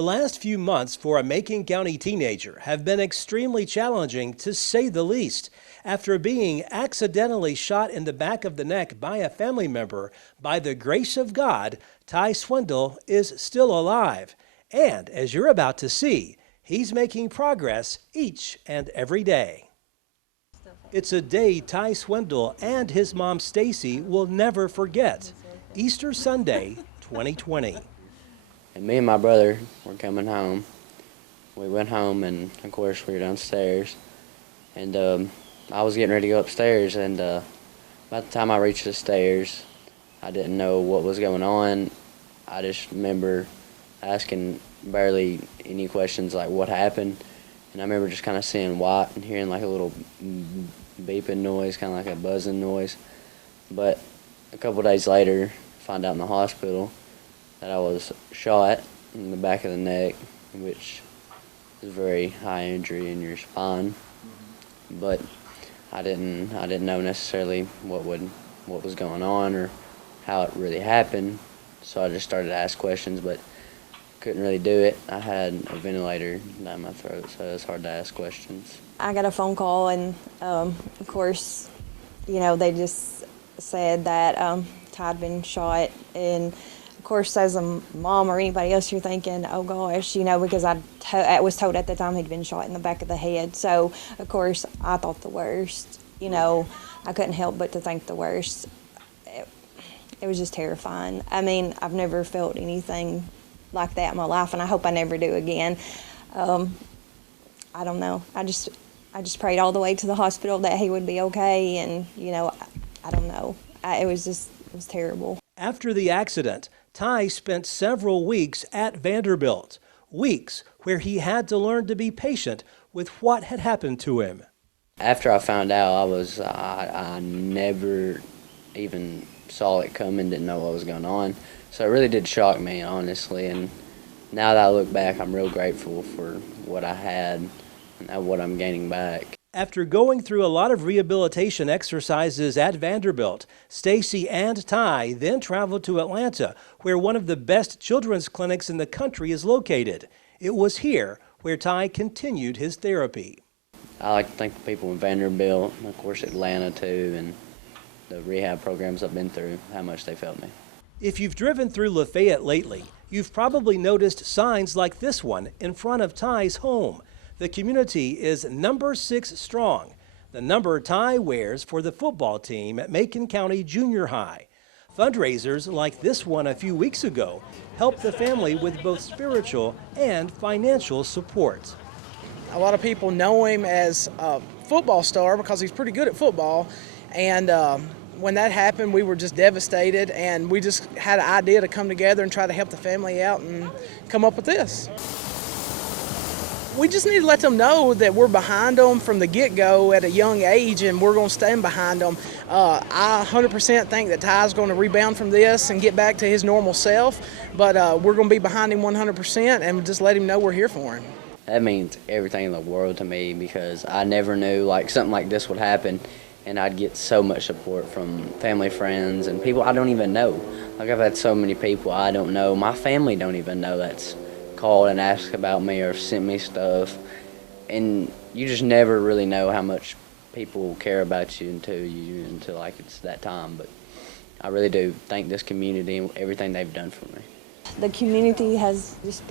The last few months for a Macon County teenager have been extremely challenging, to say the least. After being accidentally shot in the back of the neck by a family member, by the grace of God, Ty Swindle is still alive. And as you're about to see, he's making progress each and every day. It's a day Ty Swindle and his mom Stacy will never forget. Easter Sunday, 2020. And me and my brother were coming home. We went home, and of course we were downstairs. And I was getting ready to go upstairs, and by the time I reached the stairs, I didn't know what was going on. I just remember asking barely any questions like what happened. And I remember just kind of seeing white and hearing like a little beeping noise, kind of like a buzzing noise. But a couple days later, I found out in the hospital that I was shot in the back of the neck, which is a very high injury in your spine. But I didn't know necessarily what was going on or how it really happened. So I just started to ask questions, but couldn't really do it. I had a ventilator down my throat, so it was hard to ask questions. I got a phone call, and of course, they just said that Ty had been shot, and of course, as a mom or anybody else, you're thinking, oh gosh, because I was told at the time he'd been shot in the back of the head. So, of course, I thought the worst. I couldn't help but to think the worst. It was just terrifying. I mean, I've never felt anything like that in my life, and I hope I never do again. I don't know. I just prayed all the way to the hospital that he would be okay, and, I don't know. It was terrible. After the accident, Ty spent several weeks at Vanderbilt, weeks where he had to learn to be patient with what had happened to him. After I found out, I never even saw it coming, didn't know what was going on. So it really did shock me, honestly. And now that I look back, I'm real grateful for what I had and what I'm gaining back. After going through a lot of rehabilitation exercises at Vanderbilt, Stacy and Ty then traveled to Atlanta, where one of the best children's clinics in the country is located. It was here where Ty continued his therapy. I like to thank the people in Vanderbilt, and of course Atlanta too, and the rehab programs I've been through, how much they helped me. If you've driven through Lafayette lately, you've probably noticed signs like this one in front of Ty's home. The community is number 6 strong, the number Ty wears for the football team at Macon County Junior High. Fundraisers like this one a few weeks ago helped the family with both spiritual and financial support. A lot of people know him as a football star because he's pretty good at football, and when that happened, we were just devastated, and we just had an idea to come together and try to help the family out and come up with this. We just need to let them know that we're behind them from the get-go at a young age, and we're going to stand behind them. I 100% think that Ty's going to rebound from this and get back to his normal self, but we're going to be behind him 100% and just let him know we're here for him. That means everything in the world to me, because I never knew something like this would happen, and I'd get so much support from family, friends, and people I don't even know. I've had so many people I don't know. My family don't even know that's called and asked about me or sent me stuff, and you just never really know how much people care about you until it's that time. But I really do thank this community and everything they've done for me. The community has just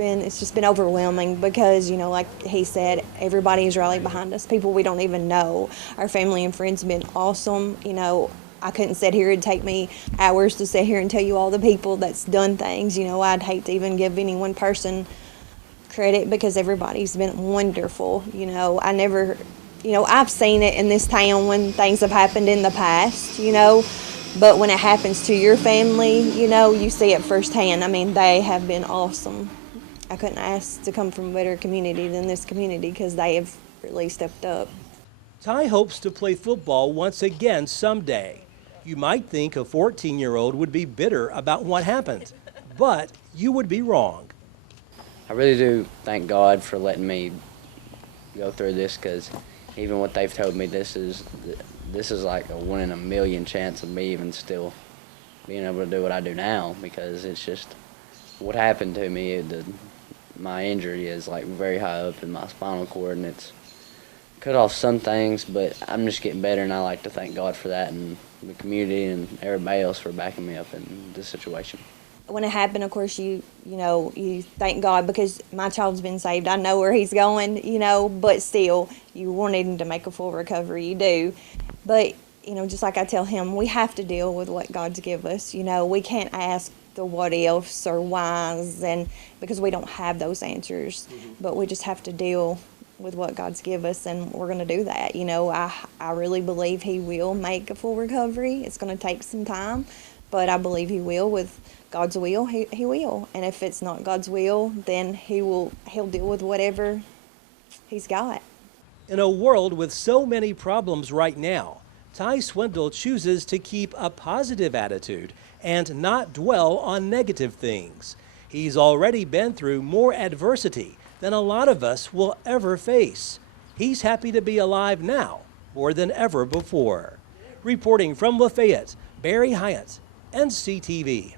been overwhelming because, like he said, everybody is rallying behind us. People we don't even know. Our family and friends have been awesome. I couldn't sit here. It'd take me hours to sit here and tell you all the people that's done things. I'd hate to even give any one person credit because everybody's been wonderful. I never, I've seen it in this town when things have happened in the past, but when it happens to your family, you see it firsthand. I mean, they have been awesome. I couldn't ask to come from a better community than this community because they have really stepped up. Ty hopes to play football once again someday. You might think a 14-year-old would be bitter about what happened, but you would be wrong. I really do thank God for letting me go through this, because even what they've told me, this is like a 1 in a million chance of me even still being able to do what I do now, because it's just what happened to me. my injury is like very high up in my spinal cord, and it's cut off some things, but I'm just getting better, and I like to thank God for that, and the community and everybody else for backing me up in this situation. When it happened, of course, you thank God because my child's been saved. I know where he's going, but still, you want him to make a full recovery. You do. But, just like I tell him, we have to deal with what God's give us. We can't ask the what ifs or whys, and because we don't have those answers. But we just have to deal with what God's give us, and we're going to do that. I really believe he will make a full recovery. It's going to take some time, but I believe he will. With God's will, he will. And if it's not God's will, then he'll deal with whatever he's got. In a world with so many problems right now, Ty Swindle chooses to keep a positive attitude and not dwell on negative things. He's already been through more adversity than a lot of us will ever face. He's happy to be alive now more than ever before. Reporting from Lafayette, Barry Hyatt, NCTV.